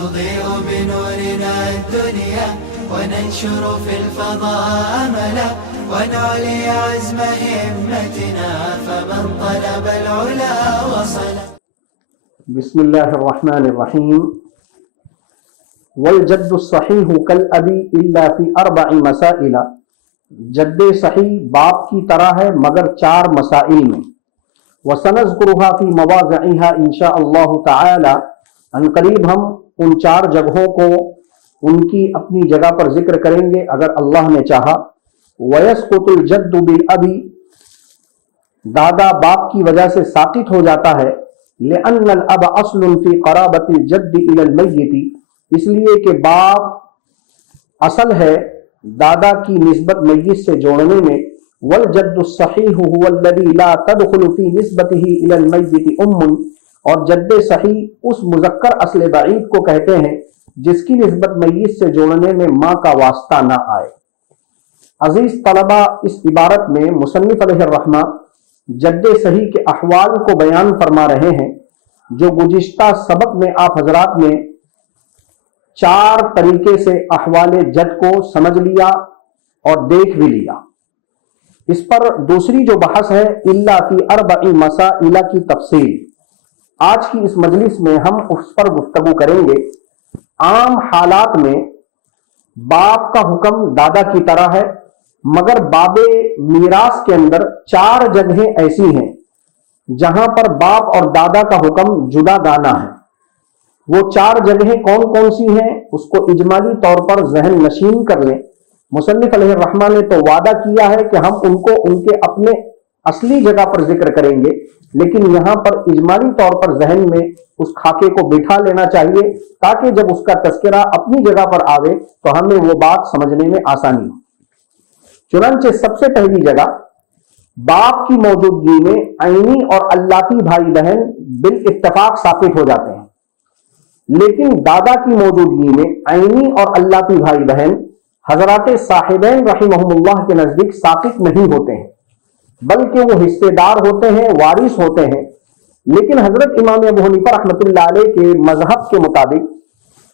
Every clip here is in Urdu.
نضيء بنورنا الدنيا وننشر في الفضاء أملا ونعلي عزم همتنا فمن طلب العلا وصل. بسم الله الرحمن الرحیم. والجد الصحیح کالابی الا فی 4 مسائل. جد صحیح باپ کی طرح ہے مگر 4 مسائل میں. وسنذکرها فی مواضعها انشاء اللہ تعالی. ان قریب ہم ان 4 جگہوں کو ان کی اپنی جگہ پر ذکر کریں گے اگر اللہ نے چاہا. ویسقط الجد بالابی. دادا باپ کی وجہ سے ساقط ہو جاتا ہے. لأن الاب اصل فی قرابت الجد الى المیت. اس لیے کہ باپ اصل ہے دادا کی نسبت میت سے جوڑنے میں. والجد الصحیح هو الذي لا تدخل في نسبته الى المیت اور جد صحیح اس مذکر اصل بعید کو کہتے ہیں جس کی نسبت میت سے جوڑنے میں ماں کا واسطہ نہ آئے. عزیز طلبہ، اس عبارت میں مصنف علیہ الرحمہ جد صحیح کے احوال کو بیان فرما رہے ہیں جو گزشتہ سبق میں آپ حضرات نے 4 طریقے سے احوال جد کو سمجھ لیا اور دیکھ بھی لیا. اس پر دوسری جو بحث ہے الا فی 4 مسائل کی تفصیل، آج کی اس مجلس میں ہم اس پر گفتگو کریں گے. عام حالات میں باپ کا حکم دادا کی طرح ہے مگر باب میراث کے اندر 4 جگہیں ایسی ہیں جہاں پر باپ اور دادا کا حکم جدا گانا ہے. وہ 4 جگہیں کون کون سی ہیں اس کو اجمالی طور پر ذہن نشین کر لیں. مصنف علیہ الرحمہ نے تو وعدہ کیا ہے کہ ہم ان کو ان کے اپنے اصلی جگہ پر ذکر کریں گے، لیکن یہاں پر اجمالی طور پر ذہن میں اس خاکے کو بٹھا لینا چاہیے تاکہ جب اس کا تذکرہ اپنی جگہ پر آوے تو ہمیں وہ بات سمجھنے میں آسانی ہو. چنانچہ سب سے پہلی جگہ باپ کی موجودگی میں عینی اور اللاتی بھائی بہن بالاتفاق ثابت ہو جاتے ہیں، لیکن دادا کی موجودگی میں عینی اور اللاتی بھائی بہن حضرات صاحبین رحمہم اللہ کے نزدیک ثابت نہیں ہوتے ہیں بلکہ وہ حصے دار ہوتے ہیں، وارث ہوتے ہیں. لیکن حضرت امام ابو حنیفہ رحمۃ اللہ علیہ کے مذہب کے مطابق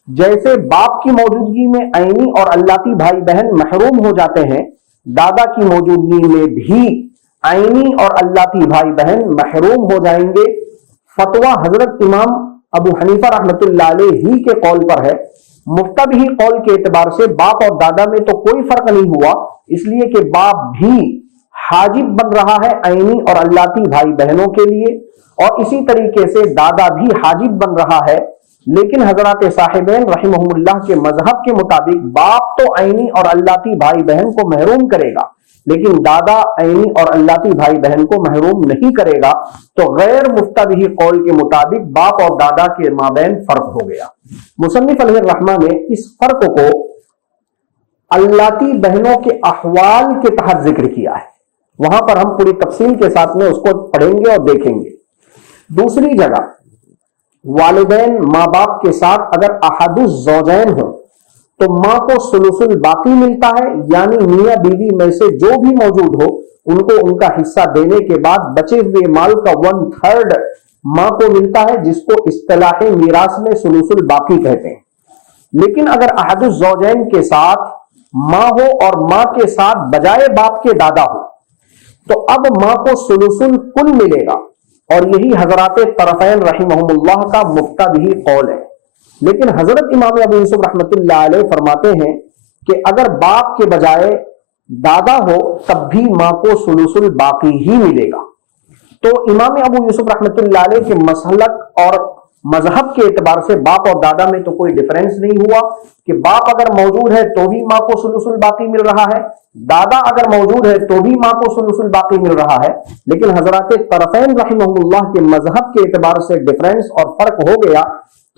جیسے باپ کی موجودگی میں عینی اور اللاتی بھائی بہن محروم ہو جاتے ہیں، دادا کی موجودگی میں بھی عینی اور اللاتی بھائی بہن محروم ہو جائیں گے. فتویٰ حضرت امام ابو حنیفہ رحمۃ اللہ علیہ ہی کے قول پر ہے. مفتبی قول کے اعتبار سے باپ اور دادا میں تو کوئی فرق نہیں ہوا، اس لیے کہ باپ بھی حاجب بن رہا ہے عینی اور اللاتی بھائی بہنوں کے لیے، اور اسی طریقے سے دادا بھی حاجب بن رہا ہے. لیکن حضرات صاحبین رحمہم اللہ کے مذہب کے مطابق باپ تو عینی اور اللاتی بھائی بہن کو محروم کرے گا لیکن دادا عینی اور اللاتی بھائی بہن کو محروم نہیں کرے گا. تو غیر مفتبی قول کے مطابق باپ اور دادا کے مابین فرق ہو گیا. مصنف علیہ الرحمہ نے اس فرق کو اللاتی بہنوں کے احوال کے تحت ذکر کیا ہے. وہاں پر ہم پوری تفصیل کے ساتھ میں اس کو پڑھیں گے اور دیکھیں گے. دوسری جگہ والدین ماں باپ کے ساتھ اگر احد الزوجین ہو تو ماں کو ثلث الباقی ملتا ہے، یعنی میاں بیوی میں سے جو بھی موجود ہو ان کو ان کا حصہ دینے کے بعد بچے ہوئے مال کا 1/3 ماں کو ملتا ہے، جس کو اصطلاح میراث میں ثلث الباقی کہتے ہیں. لیکن اگر احد الزوجین کے ساتھ ماں ہو اور ماں کے ساتھ بجائے باپ کے دادا ہو تو اب ماں کو ثلث الکل ملے گا، اور یہی حضرات طرفین رحمہم اللہ کا مفتبی قول ہے. لیکن حضرت امام ابو یوسف رحمۃ اللہ علیہ فرماتے ہیں کہ اگر باپ کے بجائے دادا ہو تب بھی ماں کو ثلث الباقی ہی ملے گا. تو امام ابو یوسف رحمۃ اللہ علیہ کے مسلک اور مذہب کے اعتبار سے باپ اور دادا میں تو کوئی ڈیفرنس نہیں ہوا کہ باپ اگر موجود ہے تو بھی ماں کو ثلث الباقی مل رہا ہے، دادا اگر موجود ہے تو بھی ماں کو ثلث الباقی مل رہا ہے. لیکن حضرات طرفین رحمہم اللہ کے مذہب کے اعتبار سے ڈیفرنس اور فرق ہو گیا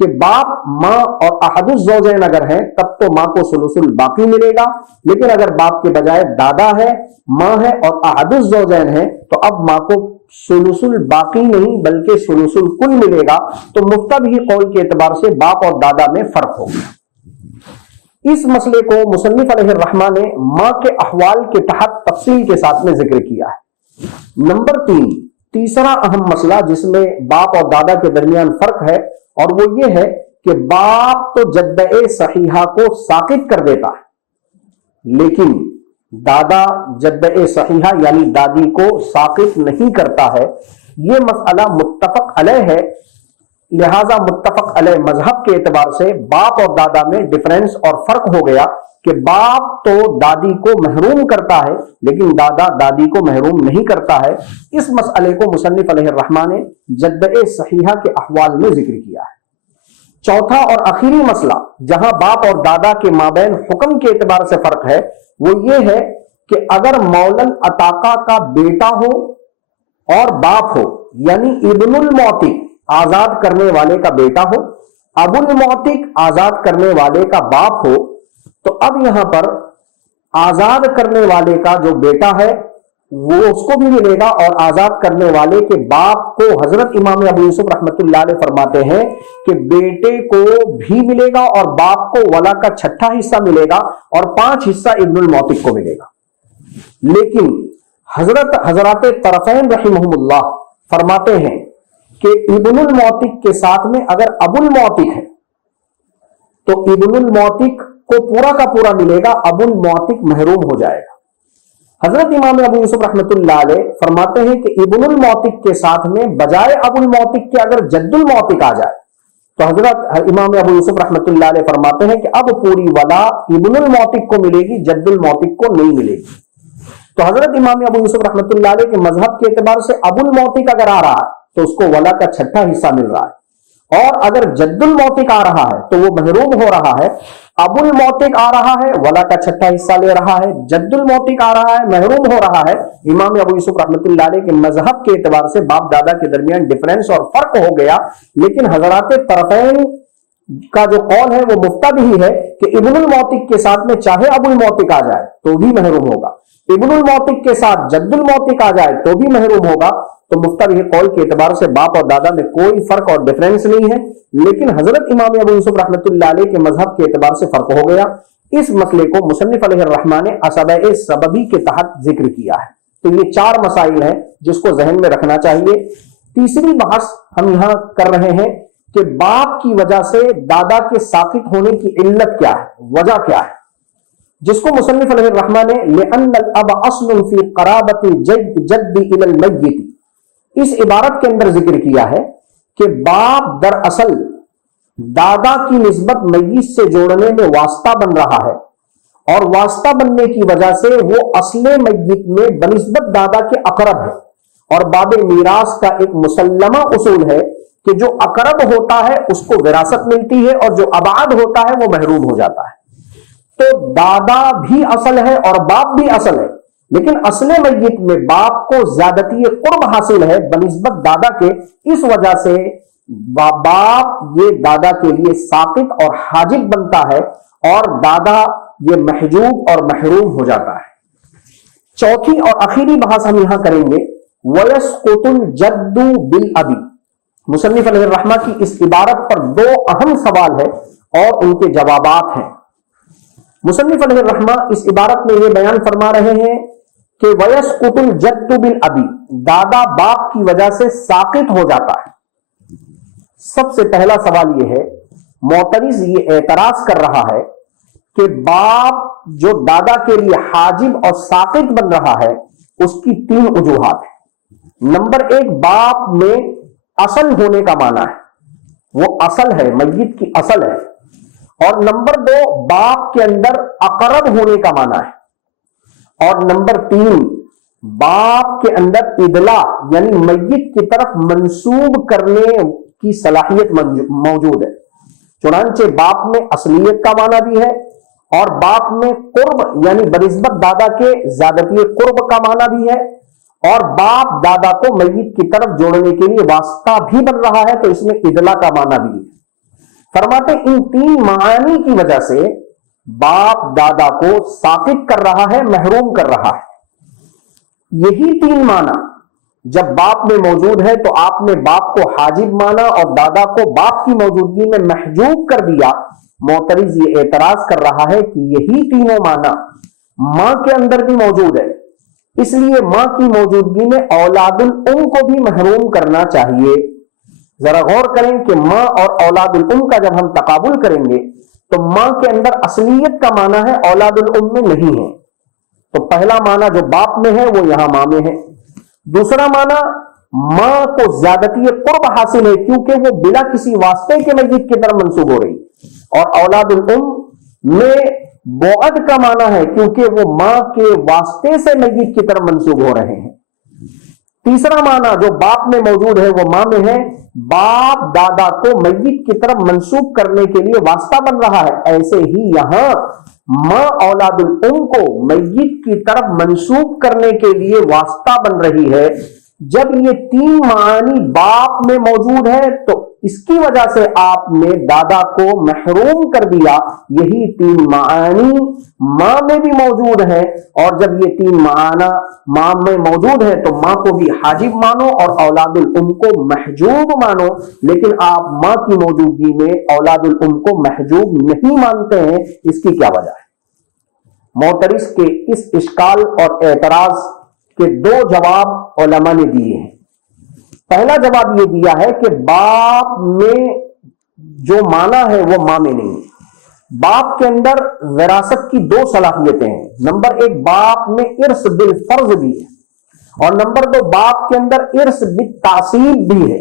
کہ باپ ماں اور احد الزوجین اگر ہیں تب تو ماں کو ثلث الباقی ملے گا، لیکن اگر باپ کے بجائے دادا ہے، ماں ہے اور احد الزوجین ہے تو اب ماں کو ثلث الباقی نہیں بلکہ ثلث الکل ملے گا. تو مفتبی قول کے اعتبار سے باپ اور دادا میں فرق ہوگا. اس مسئلے کو مصنف علیہ الرحمہ نے ماں کے احوال کے تحت تفصیل کے ساتھ میں ذکر کیا ہے. نمبر 3، تیسرا اہم مسئلہ جس میں باپ اور دادا کے درمیان فرق ہے اور وہ یہ ہے کہ باپ تو جد صحیحہ کو ساقط کر دیتا ہے، لیکن دادا جد صحیحہ یعنی دادی کو ساقط نہیں کرتا ہے۔ یہ مسئلہ متفق علیہ ہے، لہذا متفق علیہ مذہب کے اعتبار سے باپ اور دادا میں ڈفرنس اور فرق ہو گیا کہ باپ تو دادی کو محروم کرتا ہے لیکن دادا دادی کو محروم نہیں کرتا ہے۔ اس مسئلے کو مصنف علیہ الرحمہ نے جد صحیحہ کے احوال میں ذکر کیا ہے۔ چوتھا اور آخری مسئلہ جہاں باپ اور دادا کے مابین حکم کے اعتبار سے فرق ہے وہ یہ ہے کہ اگر مولا عتاقہ کا بیٹا ہو اور باپ ہو، یعنی ابن المعتق آزاد کرنے والے کا بیٹا ہو، ابو المعتق آزاد کرنے والے کا باپ ہو، تو اب یہاں پر آزاد کرنے والے کا جو بیٹا ہے وہ اس کو بھی ملے گا، اور آزاد کرنے والے کے باپ کو حضرت امام ابو یوسف رحمۃ اللہ علیہ فرماتے ہیں کہ بیٹے کو بھی ملے گا اور باپ کو ولا کا چھٹا حصہ ملے گا اور 5 حصہ ابن المعتق کو ملے گا۔ لیکن حضرات طرفین رحمہم اللہ فرماتے ہیں کہ ابن المعتق کے ساتھ میں اگر ابو المعتق ہے تو ابن المعتق کو پورا کا پورا ملے گا، ابو المعتق محروم ہو جائے گا۔ حضرت امام ابو یوسف رحمۃ اللہ علیہ فرماتے ہیں کہ ابن المعتق کے ساتھ میں بجائے ابو المعتق کے اگر جد المعتق آ جائے تو حضرت امام ابو یوسف رحمۃ اللہ علیہ فرماتے ہیں کہ اب پوری ولا ابن المعتق کو ملے گی، جد المعتق کو نہیں ملے گی۔ تو حضرت امام ابو یوسف رحمۃ اللہ علیہ کے مذہب کے اعتبار سے ابو المعتق اگر آ رہا ہے تو اس کو ولا کا چھٹا حصہ مل رہا ہے، اور اگر جد المعتق آ رہا ہے تو وہ محروم ہو رہا ہے۔ ابو المعتق آ رہا ہے ولا کا چھٹا حصہ لے رہا ہے، جد المعتق آ رہا ہے محروم ہو رہا ہے۔ امام ابو یوسف رحمۃ اللہ علیہ کے مذہب کے اعتبار سے باپ دادا کے درمیان ڈفرنس اور فرق ہو گیا، لیکن حضرات طرفین کا جو قول ہے وہ مفتہ بھی ہے کہ ابن المعتق کے ساتھ میں چاہے ابو المعتق آ جائے تو بھی محروم ہوگا، ابن المعتق کے ساتھ جد المعتق آ جائے تو بھی محروم ہوگا۔ تو مفتہ قول کے اعتبار سے باپ اور دادا میں کوئی فرق اور ڈفرنس نہیں ہے، لیکن حضرت امام ابو یوسف رحمۃ اللہ علیہ کے مذہب کے اعتبار سے فرق ہو گیا۔ اس مسئلے کو مصنف علیہ الرحمہ نے اسبع سببی کے تحت ذکر کیا ہے۔ تو یہ 4 مسائل ہیں جس کو ذہن میں رکھنا چاہیے۔ تیسری بحث ہم یہاں کر رہے ہیں کہ باپ کی وجہ سے دادا کے ساقط ہونے کی علت کیا ہے، وجہ کیا ہے، جس کو مصنف علیہ الرحمہ نے لأن الاب اصل فی قرابت جد الی المیت اس عبارت کے اندر ذکر کیا ہے کہ باپ دراصل دادا کی نسبت میت سے جوڑنے میں واسطہ بن رہا ہے، اور واسطہ بننے کی وجہ سے وہ اصل میت میں بنسبت دادا کے اقرب ہے، اور باب میراث کا ایک مسلمہ اصول ہے کہ جو اقرب ہوتا ہے اس کو وراثت ملتی ہے اور جو ابعد ہوتا ہے وہ محروم ہو جاتا ہے۔ تو دادا بھی اصل ہے اور باپ بھی اصل ہے، لیکن اصل میت میں باپ کو زیادتی قرب حاصل ہے بنسبت دادا کے، اس وجہ سے باپ یہ دادا کے لیے ساقط اور حاجب بنتا ہے اور دادا یہ محجوب اور محروم ہو جاتا ہے۔ چوتھی اور آخری بحث ہم یہاں کریں گے وَيَسْقُطُ الْجَدُّ بِالْأَبِ۔ مصنف علیہ الرحمہ کی اس عبارت پر 2 اہم سوال ہے اور ان کے جوابات ہیں۔ مصنف علیہ الرحمہ اس عبارت میں یہ بیان فرما رہے ہیں کہ وَيَسْقُطُ الْجَدُّ بِالْأَبِ، دادا باپ کی وجہ سے ساقط ہو جاتا ہے۔ سب سے پہلا سوال یہ ہے، معترض یہ اعتراض کر رہا ہے کہ باپ جو دادا کے لیے حاجب اور ساقط بن رہا ہے اس کی 3 وجوہات ہیں۔ نمبر 1، باپ میں اصل ہونے کا معنی ہے، وہ اصل ہے، میت کی اصل ہے، اور نمبر 2، باپ کے اندر اقرب ہونے کا معنی ہے، اور نمبر 3، باپ کے اندر ادلا یعنی میت کی طرف منسوب کرنے کی صلاحیت موجود ہے۔ چنانچہ باپ میں اصلیت کا معنی بھی ہے اور باپ میں قرب یعنی بنسبت دادا کے زیادتی قرب کا معنی بھی ہے، اور باپ دادا کو میت کی طرف جوڑنے کے لیے واسطہ بھی بن رہا ہے، تو اس میں ادلا کا معنی بھی ہے۔ فرماتے ان 3 معانی کی وجہ سے باپ دادا کو ساقط کر رہا ہے، محروم کر رہا ہے۔ یہی 3 معنی جب باپ میں موجود ہے تو آپ نے باپ کو حاجب مانا اور دادا کو باپ کی موجودگی میں محجوب کر دیا۔ معترض یہ اعتراض کر رہا ہے کہ یہی تینوں معنی ماں کے اندر بھی موجود ہے، اس لیے ماں کی موجودگی میں اولاد الام کو بھی محروم کرنا چاہیے۔ ذرا غور کریں کہ ماں اور اولاد الام کا جب ہم تقابل کریں گے تو ماں کے اندر اصلیت کا معنی ہے، اولاد الام میں نہیں ہے. تو پہلا معنی جو باپ میں ہے وہ یہاں ماں میں ہے. دوسرا معنی ماں کو زیادتی قرب حاصل ہے کیونکہ وہ بلا کسی واسطے کے میت کی طرف منسوب ہو رہی. اور اولاد الام میں بعد کا معنی ہے کیونکہ وہ ماں کے واسطے سے میت کی طرف منسوب ہو رہے ہیں. تیسرا معنی جو باپ میں موجود ہے وہ ماں میں ہے، باپ دادا کو میت کی طرف منسوب کرنے کے لیے واسطہ بن رہا ہے. ایسے ہی یہاں ماں اولاد الام کو میت کی طرف منسوب کرنے کے لیے واسطہ بن رہی ہے. جب یہ تین معانی باپ میں موجود ہے تو اس کی وجہ سے آپ نے دادا کو محروم کر دیا. یہی تین معانی ماں میں بھی موجود ہے، اور جب یہ تین معانی ماں میں موجود ہے تو ماں کو بھی حاجب مانو اور اولاد الام کو محجوب مانو. لیکن آپ ماں کی موجودگی میں اولاد الام کو محجوب نہیں مانتے ہیں. اس کی کیا وجہ ہے؟ معترض کے اس اشکال اور اعتراض کے دو جواب علماء نے دیے ہیں. پہلا جواب یہ دیا ہے کہ باپ میں جو معنی ہے وہ ماں میں نہیں. باپ کے اندر وراثت کی دو صلاحیتیں ہیں. نمبر ایک، باپ میں ارث بالفرض بھی ہے، اور نمبر دو، باپ کے اندر ارث بالتعصیب بھی ہے.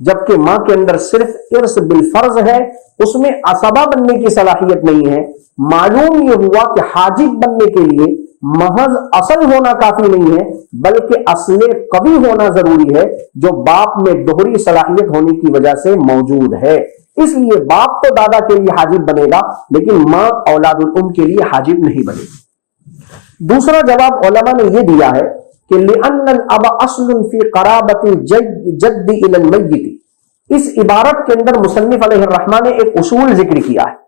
جبکہ ماں کے اندر صرف ارث بالفرض ہے، اس میں عصبہ بننے کی صلاحیت نہیں ہے. معلوم یہ ہوا کہ حاجب بننے کے لیے محض اصل ہونا کافی نہیں ہے، بلکہ اصل قوی ہونا ضروری ہے، جو باپ میں دوہری صلاحیت ہونے کی وجہ سے موجود ہے. اس لیے باپ تو دادا کے لیے حاجب بنے گا، لیکن ماں اولاد الام کے لیے حاجب نہیں بنے گی. دوسرا جواب علماء نے یہ دیا ہے کہ لِأَنَّ الْأَبَ أَصْلٌ فِي قَرَابَةِ الْجَدِّ إِلَى الْمَيِّتِ. اس عبارت کے اندر مصنف علیہ الرحمہ نے ایک اصول ذکر کیا ہے،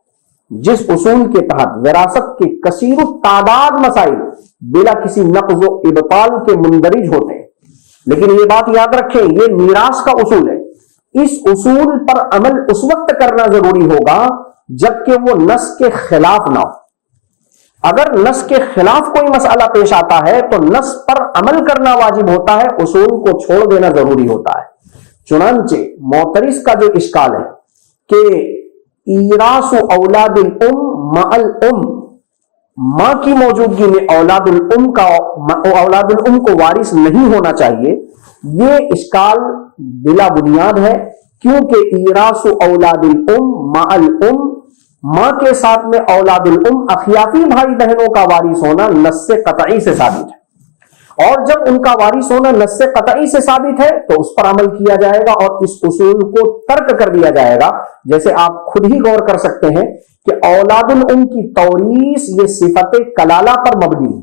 جس اصول کے تحت وراثت کے کثیر التعداد مسائل بلا کسی نقض و ابطال کے مندرج ہوتے ہیں. لیکن یہ بات یاد رکھیں، یہ میراث کا اصول ہے. اس اصول پر عمل اس وقت کرنا ضروری ہوگا جبکہ وہ نص کے خلاف نہ ہو. اگر نص کے خلاف کوئی مسئلہ پیش آتا ہے تو نص پر عمل کرنا واجب ہوتا ہے، اصول کو چھوڑ دینا ضروری ہوتا ہے. چنانچہ معترض کا جو اشکال ہے کہ ایراث اولاد الام مع الام، ماں کی موجودگی میں اولاد الام کو وارث نہیں ہونا چاہیے، یہ اشکال بلا بنیاد ہے. کیونکہ ایراث اولاد الام مع الام، ماں کے ساتھ میں اولاد الام اخیافی بھائی بہنوں کا وارث ہونا نص قطعی سے ثابت ہے. اور جب ان کا وارث ہونا نص قطعی سے ثابت ہے تو اس پر عمل کیا جائے گا اور اس اصول کو ترک کر دیا جائے گا. جیسے آپ خود ہی غور کر سکتے ہیں کہ اولاد الام کی توریث یہ صفت کلالہ پر مبنی ہے.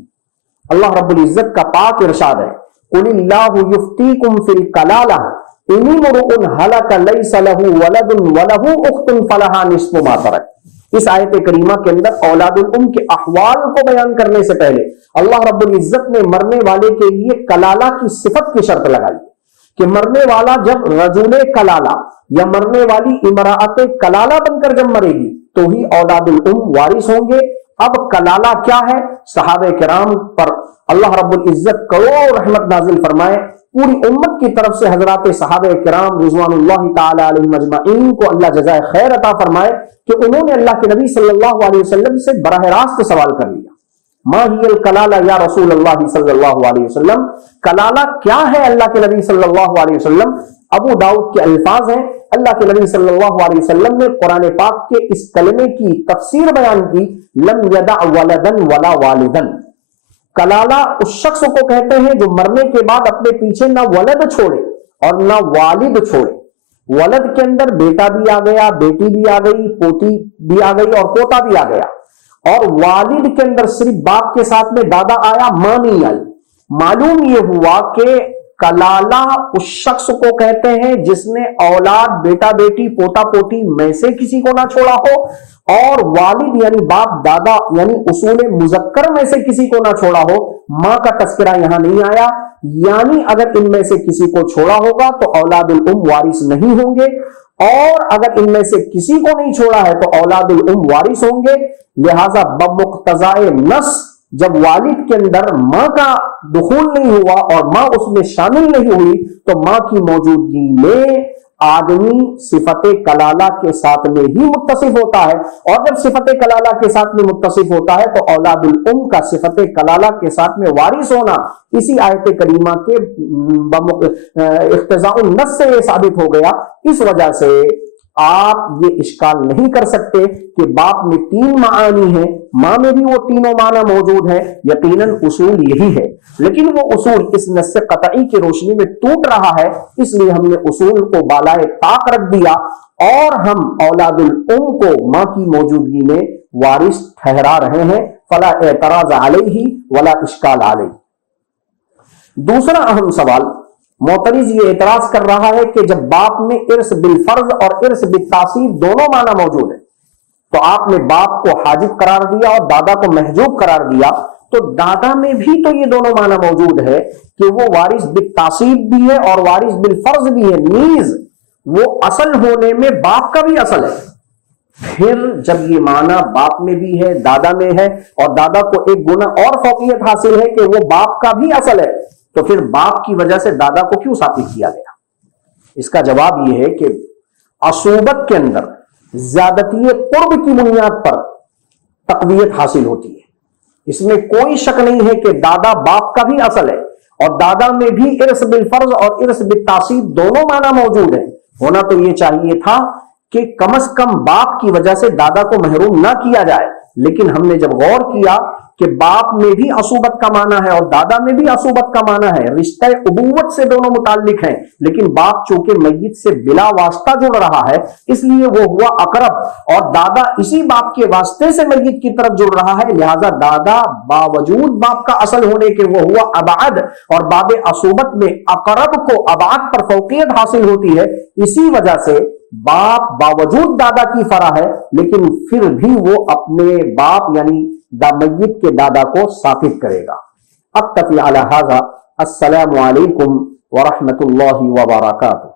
اللہ رب العزت کا پاک ارشاد ہے، قُلِ اللَّهُ يُفْتِيكُمْ فِي الْكَلَالَةِ إِنِ امْرُؤٌ هَلَكَ لَيْسَ لَهُ وَلَدٌ وَلَهُ أُخْتٌ فَلَهَا نِصْفُ مَا تَرَكَ. اس آیت کریمہ کے اندر اولاد الام کے احوال کو بیان کرنے سے پہلے اللہ رب العزت نے مرنے والے کے لیے کلالہ کی صفت کی شرط لگائی کہ مرنے والا جب رجل کلالہ یا مرنے والی امراۃ کلالہ بن کر جب مرے گی تو ہی اولاد الام وارث ہوں گے. اب کلالہ کیا ہے؟ صحابہ کرام پر اللہ رب العزت کروڑ رحمت نازل فرمائے. پوری امت کی طرف سے حضرات صحابہ کرام رضوان اللہ تعالی علیہم اجمعین کو اللہ جزائے خیر عطا فرمائے کہ انہوں نے اللہ کے نبی صلی اللہ علیہ وسلم سے براہ راست سوال کر لیا، ما ہی الکلالہ یا رسول اللہ صلی اللہ علیہ وسلم، کلالہ کیا ہے اللہ کے نبی صلی اللہ علیہ وسلم؟ ابو داؤد کے الفاظ ہیں، اللہ کے نبی صلی اللہ علیہ وسلم نے قرآن پاک کے اس کلمے کی تفسیر بیان کی، لم یدع ولدن ولا والدن. کلالہ اس شخص کو کہتے ہیں جو مرنے کے بعد اپنے پیچھے نہ ولد چھوڑے اور نہ والد چھوڑے. ولد کے اندر بیٹا بھی آ گیا، بیٹی بھی آ گئی، پوتی بھی آ گئی اور پوتا بھی آ گیا. اور والد کے اندر صرف باپ کے ساتھ میں دادا آیا، ماں نہیں آئی. معلوم یہ ہوا کہ کلالہ اس شخص کو کہتے ہیں جس نے اولاد بیٹا بیٹی پوتا پوتی میں سے کسی کو نہ چھوڑا ہو، اور والد یعنی باپ دادا یعنی اصول مذکر میں سے کسی کو نہ چھوڑا ہو. ماں کا تذکرہ یہاں نہیں آیا. یعنی اگر ان میں سے کسی کو چھوڑا ہوگا تو اولاد الام وارث نہیں ہوں گے، اور اگر ان میں سے کسی کو نہیں چھوڑا ہے تو اولاد الام وارث ہوں گے. لہذا بمقتضائے نص جب والد کے اندر ماں کا دخول نہیں ہوا اور ماں اس میں شامل نہیں ہوئی تو ماں کی موجودگی میں آدمی صفت کلالہ کے ساتھ میں ہی متصف ہوتا ہے، اور جب صفت کلالہ کے ساتھ میں متصف ہوتا ہے تو اولاد الام کا صفت کلالہ کے ساتھ میں وارث ہونا اسی آیت کریمہ کے اقتضاء النص سے یہ ثابت ہو گیا۔ اس وجہ سے آپ یہ اشکال نہیں کر سکتے کہ باپ میں 3 معانی ہیں، ماں میں بھی وہ تینوں معنی موجود ہیں، یقیناً اصول یہی ہے، لیکن وہ اصول اس نص قطعی کی روشنی میں ٹوٹ رہا ہے، اس لیے ہم نے اصول کو بالائے طاق رکھ دیا اور ہم اولاد الام کو ماں کی موجودگی میں وارث ٹھہرا رہے ہیں۔ فلا اعتراض علیہ ولا اشکال علیہ۔ دوسرا اہم سوال، معترض یہ اعتراض کر رہا ہے کہ جب باپ میں ارث بالفرض اور ارث بالتعصیب دونوں معنی موجود ہیں، تو آپ نے باپ کو حاجب قرار دیا اور دادا کو محجوب قرار دیا، تو دادا میں بھی تو یہ دونوں معنی موجود ہے کہ وہ وارث بالتعصیب بھی ہے اور وارث بالفرض بھی ہے، نیز وہ اصل ہونے میں باپ کا بھی اصل ہے۔ پھر جب یہ معنی باپ میں بھی ہے، دادا میں ہے، اور دادا کو ایک گنا اور فوقیت حاصل ہے کہ وہ باپ کا بھی اصل ہے، تو پھر باپ کی وجہ سے دادا کو کیوں ثابت کیا گیا؟ اس کا جواب یہ ہے کہ عصوبت کے اندر زیادتی قرب کی بنیاد پر تقویت حاصل ہوتی ہے، اس میں کوئی شک نہیں ہے کہ دادا باپ کا بھی اصل ہے، اور دادا میں بھی ارث بالفرض اور ارث بالتعصیب دونوں معنی موجود ہیں۔ ہونا تو یہ چاہیے تھا کہ کم از کم باپ کی وجہ سے دادا کو محروم نہ کیا جائے، لیکن ہم نے جب غور کیا کہ باپ میں بھی عصوبت کا معنی ہے اور دادا میں بھی عصوبت کا معنی ہے، رشتہ ابوت سے دونوں متعلق ہیں، لیکن باپ چونکہ میت سے بلا واسطہ جڑ رہا ہے اس لیے وہ ہوا اقرب، اور دادا اسی باپ کے واسطے سے میت کی طرف جڑ رہا ہے، لہذا دادا باوجود باپ کا اصل ہونے کے وہ ہوا ابعد، اور باب عصوبت میں اقرب کو ابعد پر فوقیت حاصل ہوتی ہے، اسی وجہ سے باپ باوجود دادا کی فرع ہے، لیکن پھر بھی وہ اپنے باپ یعنی میت کے دادا کو ثابت کرے گا۔ اکتفی علی ھذا، السلام علیکم ورحمۃ اللہ وبرکاتہ۔